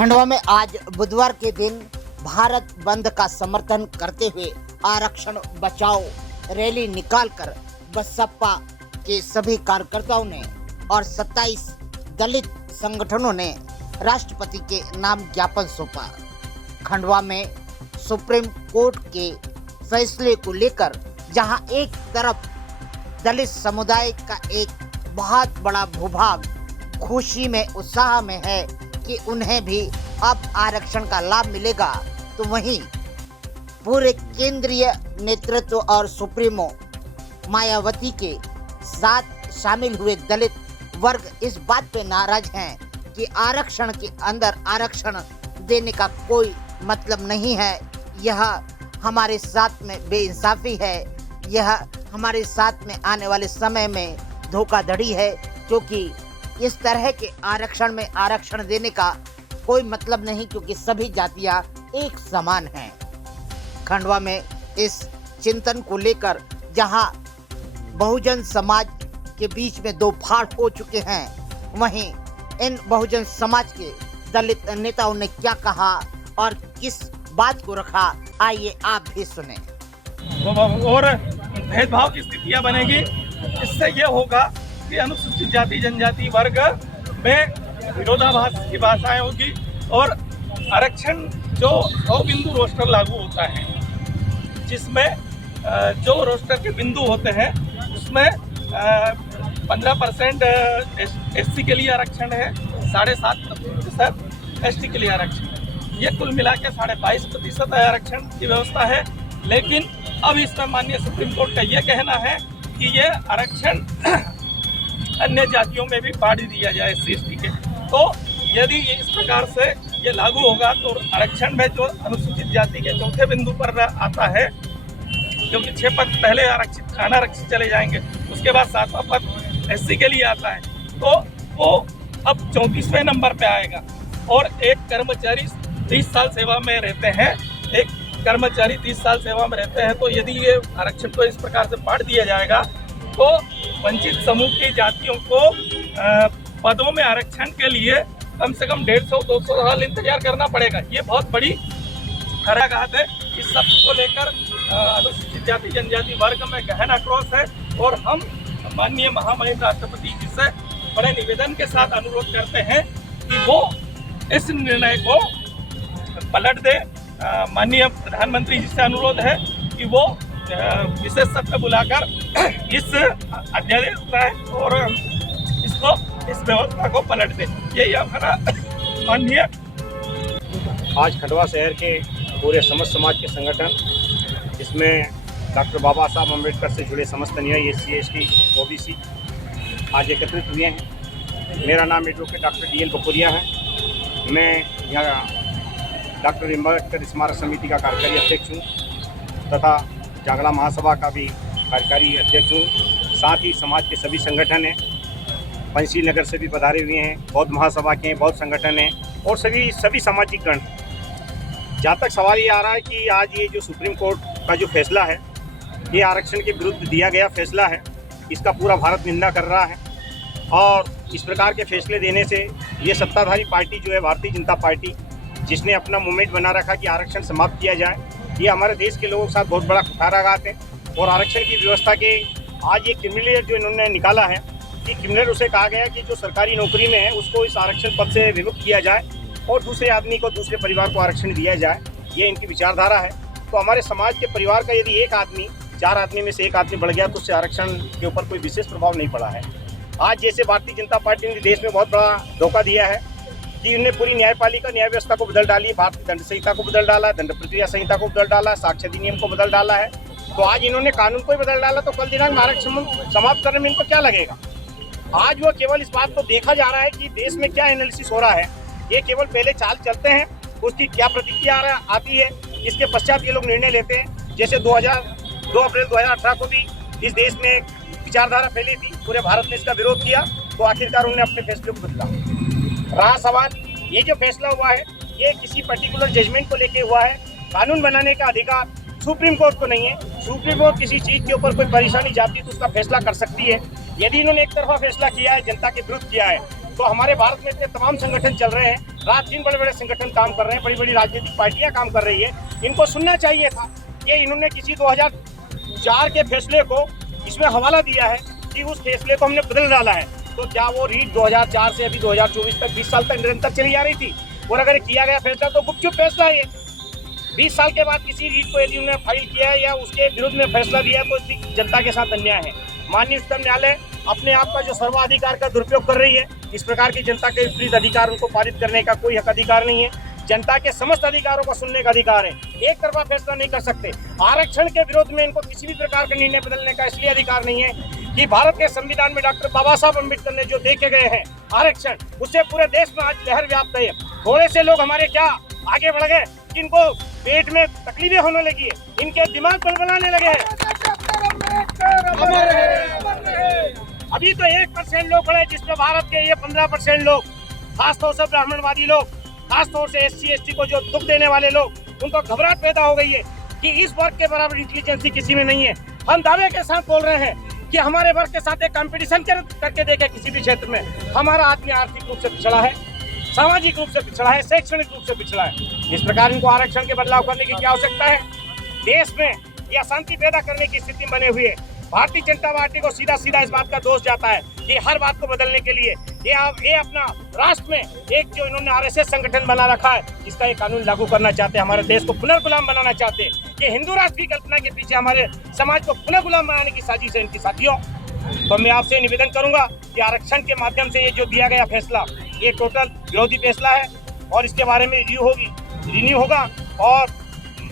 खंडवा में आज बुधवार के दिन भारत बंद का समर्थन करते हुए आरक्षण बचाओ रैली निकालकर बसपा के सभी कार्यकर्ताओं ने और 27 दलित संगठनों ने राष्ट्रपति के नाम ज्ञापन सौंपा। खंडवा में सुप्रीम कोर्ट के फैसले को लेकर जहां एक तरफ दलित समुदाय का एक बहुत बड़ा भूभाग खुशी में उत्साह में है कि उन्हें भी अब आरक्षण का लाभ मिलेगा, तो वहीं पूरे केंद्रीय नेतृत्व और सुप्रीमो मायावती के साथ शामिल हुए दलित वर्ग इस बात पे नाराज हैं कि आरक्षण के अंदर आरक्षण देने का कोई मतलब नहीं है। यह हमारे साथ में बेइंसाफी है, यह हमारे साथ में आने वाले समय में धोखाधड़ी है, क्योंकि इस तरह के आरक्षण में आरक्षण देने का कोई मतलब नहीं, क्योंकि सभी जातियां एक समान हैं। खंडवा में इस चिंतन को लेकर जहां बहुजन समाज के बीच में दो फाड़ हो चुके हैं, वहीं इन बहुजन समाज के दलित नेताओं ने क्या कहा और किस बात को रखा, आइए आप भी सुने। और भेदभाव की स्थितियां बनेगी। इससे ये होगा कि अनुसूचित जाति जनजाति वर्ग में विरोधाभास की भाषाएं होगी और आरक्षण जो 100 बिंदु रोस्टर लागू होता है, जिसमें जो रोस्टर के बिंदु होते हैं उसमें 15% SC के लिए आरक्षण है, 7.5% ST के लिए आरक्षण है। ये कुल मिला के 22.5% आरक्षण की व्यवस्था है। लेकिन अब इसमें माननीय सुप्रीम कोर्ट का ये कहना है कि ये आरक्षण अन्य जातियों में भी बांट दिया जाए SC/ST के। तो यदि इस प्रकार से ये लागू होगा तो आरक्षण में जो अनुसूचित जाति के चौथे बिंदु पर आता है, क्योंकि 6 पद पहले आरक्षित अनारक्षित चले जाएंगे, उसके बाद 7वां पद SC के लिए आता है, तो वो अब 34वें नंबर पे आएगा। और एक कर्मचारी 30 साल सेवा में रहते हैं, एक कर्मचारी 30 साल सेवा में रहते हैं, तो यदि ये आरक्षण को इस प्रकार से बांट दिया जाएगा तो वंचित समूह की जातियों को पदों में आरक्षण के लिए कम से कम 150-200 साल इंतजार करना पड़ेगा। ये बहुत बड़ी हराघात है। इस सब को लेकर अनुसूचित जाति जनजाति वर्ग में गहन आक्रोश है और हम माननीय महामहिम राष्ट्रपति जी से बड़े निवेदन के साथ अनुरोध करते हैं कि वो इस निर्णय को पलट दे। माननीय प्रधानमंत्री जी से अनुरोध है कि वो विशेषज्ञ बुलाकर इस अध्यादेश और इसको इस व्यवस्था को पलट दे। यही हमारा माननीय। आज खंडवा शहर के पूरे समस्त समाज के संगठन, जिसमें डॉक्टर बाबा साहब अम्बेडकर से जुड़े समस्त अनुयायी SC/ST OBC आज एकत्रित हुए हैं। मेरा नाम एडवोकेट डॉक्टर DL बपुरिया है। मैं यहाँ डॉक्टर अम्बेडकर स्मारक समिति का कार्यकारी अध्यक्ष हूँ तथा जागला महासभा का भी कार्यकारी अध्यक्ष हूँ। साथ ही समाज के सभी संगठन हैं, पंचशील नगर से भी पधारे हुए हैं, बौद्ध महासभा के बहुत संगठन हैं और सभी सामाजिक गण। जहाँ तक सवाल ये आ रहा है कि आज ये जो सुप्रीम कोर्ट का जो फैसला है, ये आरक्षण के विरुद्ध दिया गया फैसला है, इसका पूरा भारत निंदा कर रहा है। और इस प्रकार के फैसले देने से ये सत्ताधारी पार्टी जो है भारतीय जनता पार्टी, जिसने अपना मूवमेंट बना रखा कि आरक्षण समाप्त किया जाए, ये हमारे देश के लोगों के साथ बहुत बड़ा कुठाराघात है। और आरक्षण की व्यवस्था के आज ये क्रिमिनल जो इन्होंने निकाला है कि क्रिमिनल उसे कहा गया कि जो सरकारी नौकरी में है उसको इस आरक्षण पद से विमुक्त किया जाए और दूसरे आदमी को, दूसरे परिवार को आरक्षण दिया जाए। ये इनकी विचारधारा है। तो हमारे समाज के परिवार का यदि एक आदमी 4 आदमी में से एक आदमी बढ़ गया तो उससे आरक्षण के ऊपर कोई विशेष प्रभाव नहीं पड़ा है। आज जैसे भारतीय जनता पार्टी ने देश में बहुत बड़ा धोखा दिया है कि उन्होंने पूरी न्यायपालिका न्याय व्यवस्था को बदल डाली, भारतीय दंड संहिता को बदल डाला, दंड प्रक्रिया संहिता को बदल डाला, साक्ष्य अधिनियम को बदल डाला है। तो आज इन्होंने कानून को ही बदल डाला, तो कल दिनांक में आरक्षण समाप्त करने में इनको क्या लगेगा? आज वो केवल इस बात को देखा जा रहा है कि देश में क्या एनालिसिस हो रहा है, ये केवल पहले चाल चलते हैं, उसकी क्या प्रतिक्रिया आती है, इसके पश्चात ये लोग निर्णय लेते हैं। जैसे 2 अप्रैल 2018 को भी इस देश में एक विचारधारा फैली थी, पूरे भारत ने इसका विरोध किया, तो आखिरकार उन्होंने अपने फैसले को बदला। रहा सवाल, ये जो फैसला हुआ है ये किसी पर्टिकुलर जजमेंट को लेके हुआ है। कानून बनाने का अधिकार सुप्रीम कोर्ट को नहीं है। सुप्रीम कोर्ट किसी चीज़ के ऊपर कोई परेशानी जाती है तो उसका फैसला कर सकती है। यदि इन्होंने एक तरफा फैसला किया है, जनता के विरुद्ध किया है, तो हमारे भारत में इतने तमाम संगठन चल रहे हैं, रात दिन बड़े बड़े संगठन काम कर रहे हैं, बड़ी बड़ी राजनीतिक पार्टियां काम कर रही है। इनको सुनना चाहिए था कि इन्होंने किसी 2004 के फैसले को इसमें हवाला दिया है कि उस फैसले को हमने बदल डाला है। तो क्या वो रीट 2004 से अभी 2024 तक 20 साल तक निरंतर चली आ रही थी? और अगर किया गया फैसला तो गुपचुप फैसला है। 20 साल के बाद किसी रीट को यदि उन्होंने फाइल किया है या उसके विरुद्ध में फैसला दिया तो जनता के साथ अन्याय है। माननीय उच्चतम न्यायालय अपने आप का जो सर्वाधिकार का दुरुपयोग कर रही है। इस प्रकार की जनता के विपरीत अधिकार उनको पारित करने का कोई हक अधिकार नहीं है। जनता के समस्त अधिकारों को सुनने का अधिकार है, एक तरफा फैसला नहीं कर सकते। आरक्षण के विरोध में इनको किसी भी प्रकार का निर्णय बदलने का इसलिए अधिकार नहीं है कि भारत के संविधान में डॉक्टर बाबा साहब अम्बेडकर ने जो देखे गए हैं आरक्षण, उससे पूरे देश में आज लहर व्याप्त है। थोड़े से लोग हमारे क्या आगे बढ़ गए, जिनको पेट में तकलीफें होने लगी है, इनके दिमाग बलबलाने लगे हैं। अभी तो 1% लोग पड़े, जिसमें भारत के ये 15% लोग, खासतौर से ब्राह्मणवादी लोग, खासतौर से SC ST को जो दुख देने वाले लोग, उनको घबराहट पैदा हो गई है कि इस वर्ग के बराबर इंटेलिजेंसी किसी में नहीं है। हम दावे के साथ बोल रहे हैं कि हमारे वर्ग के साथ एक कंपटीशन करके देखे किसी भी क्षेत्र में। हमारा आदमी आर्थिक रूप से पिछड़ा है, सामाजिक रूप से पिछड़ा है, शैक्षणिक रूप से पिछड़ा है। इस प्रकार इनको आरक्षण के बदलाव करने की क्या आवश्यकता है? देश में ये अशांति पैदा करने की स्थिति बने हुई है। भारतीय जनता पार्टी को सीधा सीधा इस बात का दोष जाता है कि हर बात को बदलने के लिए ये अपना राष्ट्र में एक जो इन्होंने RSS संगठन बना रखा है, इसका ये कानून लागू करना चाहते हैं। हमारे देश को पुनर्गुलाम बनाना चाहते हैं। ये हिंदू राष्ट्र की कल्पना के पीछे हमारे समाज को पुनर्गुलाम बनाने की साजिश है इनकी साथियों। तो मैं आपसे निवेदन करूंगा कि आरक्षण के माध्यम से ये जो दिया गया फैसला, ये टोटल विरोधी फैसला है और इसके बारे में रिन्यू होगा और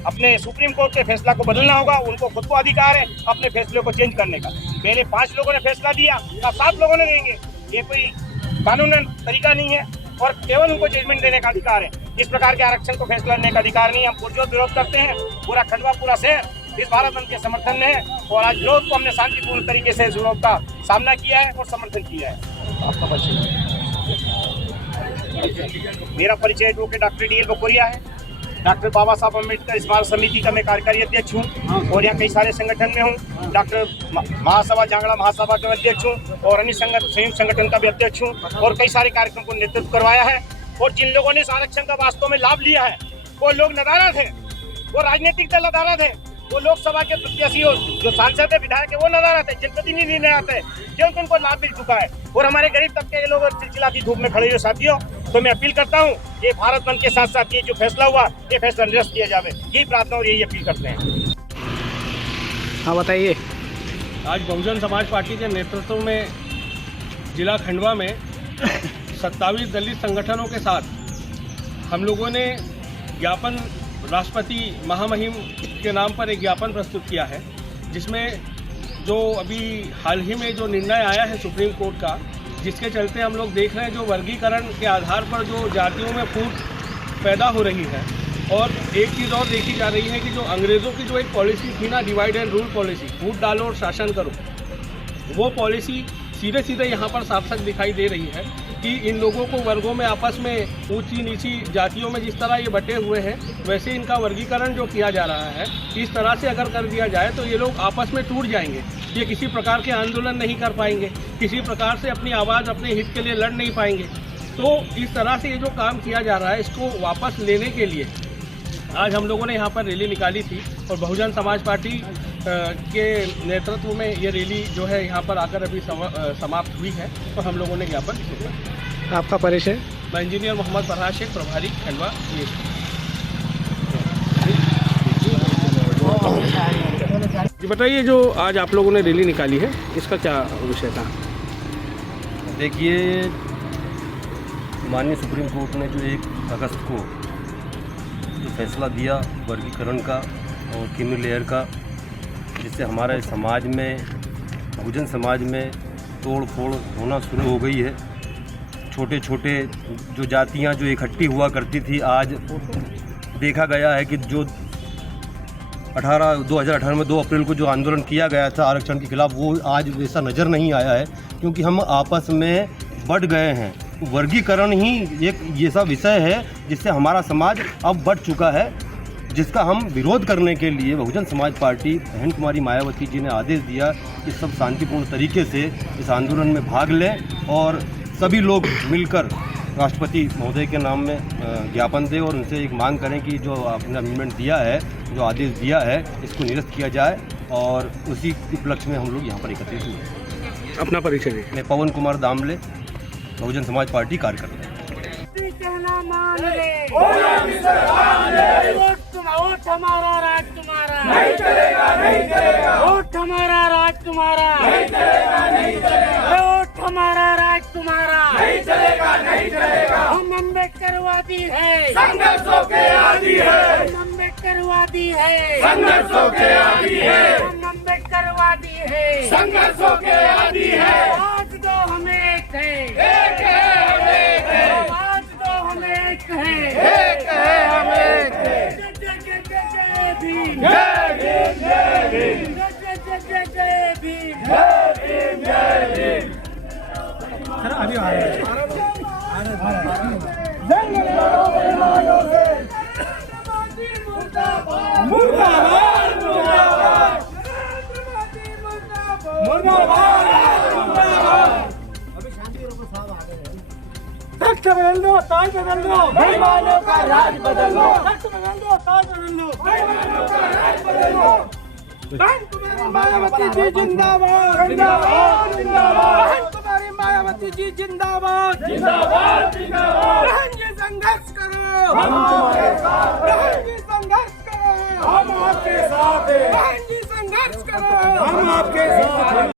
अपने सुप्रीम कोर्ट के फैसला को बदलना होगा। उनको खुद को अधिकार है अपने फैसले को चेंज करने का। पहले 5 लोगों ने फैसला दिया, अब 7 लोगों ने देंगे। ये कोई कानूनन तरीका नहीं है और केवल उनको जजमेंट देने का अधिकार है। इस प्रकार के आरक्षण को फैसला लेने का अधिकार नहीं है। हम पुरजोर विरोध करते हैं। पूरा खंडवा, पूरा शहर इस भारत बंद के समर्थन में है और आज विरोध को हमने शांतिपूर्ण तरीके से विरोध का सामना किया है और समर्थन किया है। आपका परिचय? मेरा परिचय एडवोकेट डॉक्टर DL बकोरिया है। डॉक्टर बाबा साहब अम्बेडकर स्मारक समिति का मैं कार्यकारी अध्यक्ष हूँ और यहाँ कई सारे संगठन में हूँ। डॉक्टर महासभा जांगड़ा महासभा का अध्यक्ष हूँ और अन्य संयुक्त संगठन का भी अध्यक्ष हूँ और कई सारे कार्यक्रम को नेतृत्व करवाया है। और जिन लोगों ने इस आरक्षण का वास्तव में लाभ लिया है वो लोग नदारद हैं, वो राजनीतिक दल नदारद हैं, वो लोकसभा के प्रत्याशी जो सांसद है, विधायक है, वो नदारद है, जनप्रतिनिधि नदारद है, क्योंकि उनको लाभ मिल चुका है। और हमारे गरीब तबके के लोग चिलचिलाती धूप में खड़े हुए साथियों, तो मैं अपील करता हूँ ये भारत बंद के साथ साथ ये जो फैसला हुआ, ये फैसला निरस्त किया जाए। यही प्रार्थना और यही अपील करते हैं। हाँ बताइए। आज बहुजन समाज पार्टी के नेतृत्व में जिला खंडवा में 27 दलित संगठनों के साथ हम लोगों ने ज्ञापन राष्ट्रपति महामहिम के नाम पर एक ज्ञापन प्रस्तुत किया है, जिसमें जो अभी हाल ही में जो निर्णय आया है सुप्रीम कोर्ट का, जिसके चलते हम लोग देख रहे हैं जो वर्गीकरण के आधार पर जो जातियों में फूट पैदा हो रही है। और एक चीज़ और देखी जा रही है कि जो अंग्रेज़ों की जो एक पॉलिसी थी ना, डिवाइड एंड रूल पॉलिसी, फूट डालो और शासन करो, वो पॉलिसी सीधे सीधे यहाँ पर साफ साफ दिखाई दे रही है कि इन लोगों को वर्गों में आपस में ऊंची नीची जातियों में जिस तरह ये बटे हुए हैं, वैसे इनका वर्गीकरण जो किया जा रहा है, इस तरह से अगर कर दिया जाए तो ये लोग आपस में टूट जाएंगे। ये किसी प्रकार के आंदोलन नहीं कर पाएंगे, किसी प्रकार से अपनी आवाज़ अपने हित के लिए लड़ नहीं पाएंगे। तो इस तरह से ये जो काम किया जा रहा है, इसको वापस लेने के लिए आज हम लोगों ने यहाँ पर रैली निकाली थी और बहुजन समाज पार्टी के नेतृत्व में ये रैली जो है यहाँ पर आकर अभी समाप्त हुई है और हम लोगों ने ज्ञापन सौंपा। आपका परिचय? मैं इंजीनियर मोहम्मद फरहाद शेख, प्रभारी खंडवा। जी बताइए, जो आज आप लोगों ने रैली निकाली है, इसका क्या विषय था? देखिए, माननीय सुप्रीम कोर्ट ने जो 1 अगस्त को जो फैसला दिया वर्गीकरण का और क्रीमी लेयर का, जिससे हमारे समाज में, बहुजन समाज में तोड़ फोड़ होना शुरू हो गई है। छोटे छोटे जो जातियां जो इकट्ठी हुआ करती थी, आज देखा गया है कि जो 2018 में 2 अप्रैल को जो आंदोलन किया गया था आरक्षण के खिलाफ, वो आज वैसा नज़र नहीं आया है, क्योंकि हम आपस में बढ़ गए हैं। वर्गीकरण ही एक ऐसा विषय है जिससे हमारा समाज अब बढ़ चुका है, जिसका हम विरोध करने के लिए बहुजन समाज पार्टी बहन कुमारी मायावती जी ने आदेश दिया कि सब शांतिपूर्ण तरीके से इस आंदोलन में भाग लें और सभी लोग मिलकर राष्ट्रपति महोदय के नाम में ज्ञापन दें और उनसे एक मांग करें कि जो आपने अमेंडमेंट दिया है, जो आदेश दिया है, इसको निरस्त किया जाए और उसी उपलक्ष्य में हम लोग यहाँ पर एकत्रित हुए। अपना परिचय दें। मैं पवन कुमार दामले, बहुजन समाज पार्टी कार्यकर्ता। कहना मान ले, वोट हमारा राज तुम्हारा नहीं चलेगा, नहीं चलेगा। वोट हमारा राज तुम्हारा नहीं चलेगा, नहीं चलेगा। वोट हमारा राज तुम्हारा नहीं चलेगा, नहीं चलेगा। हम अम्बेडकरवादी है, संघर्षों के आदी है। हम अम्बेडकरवादी है, संघर्षों के आदी है। हम अम्बेडकरवादी है, संघर्षों के आदी है। आज दो हम एक है, एक है हम एक है। आज दो हम एक है, एक है हम एक है। जय भीम, जय भीम, जय भीम, जय भीम, जय भीम, जय भीम। मुर्दाबाद, मुर्दाबाद, मुर्दाबाद। तख्त बदल दो, ताज बदल दो, बेईमानों का राज बदल दो। तख्त बदल दो, ताज बदल दो, बेईमानों का राज बदल दो। बहन कुमारी मायावती जी जिंदाबाद, जिंदाबाद, जिंदाबाद। बहन कुमारी मायावती जी जिंदाबाद, जिंदाबाद, जिंदाबाद। बहन जी संघर्ष करो, हम आपके साथ हैं। बहन जी संघर्ष करो, हम आपके साथ हैं। बहन जी संघर्ष करो, हम आपके साथ हैं।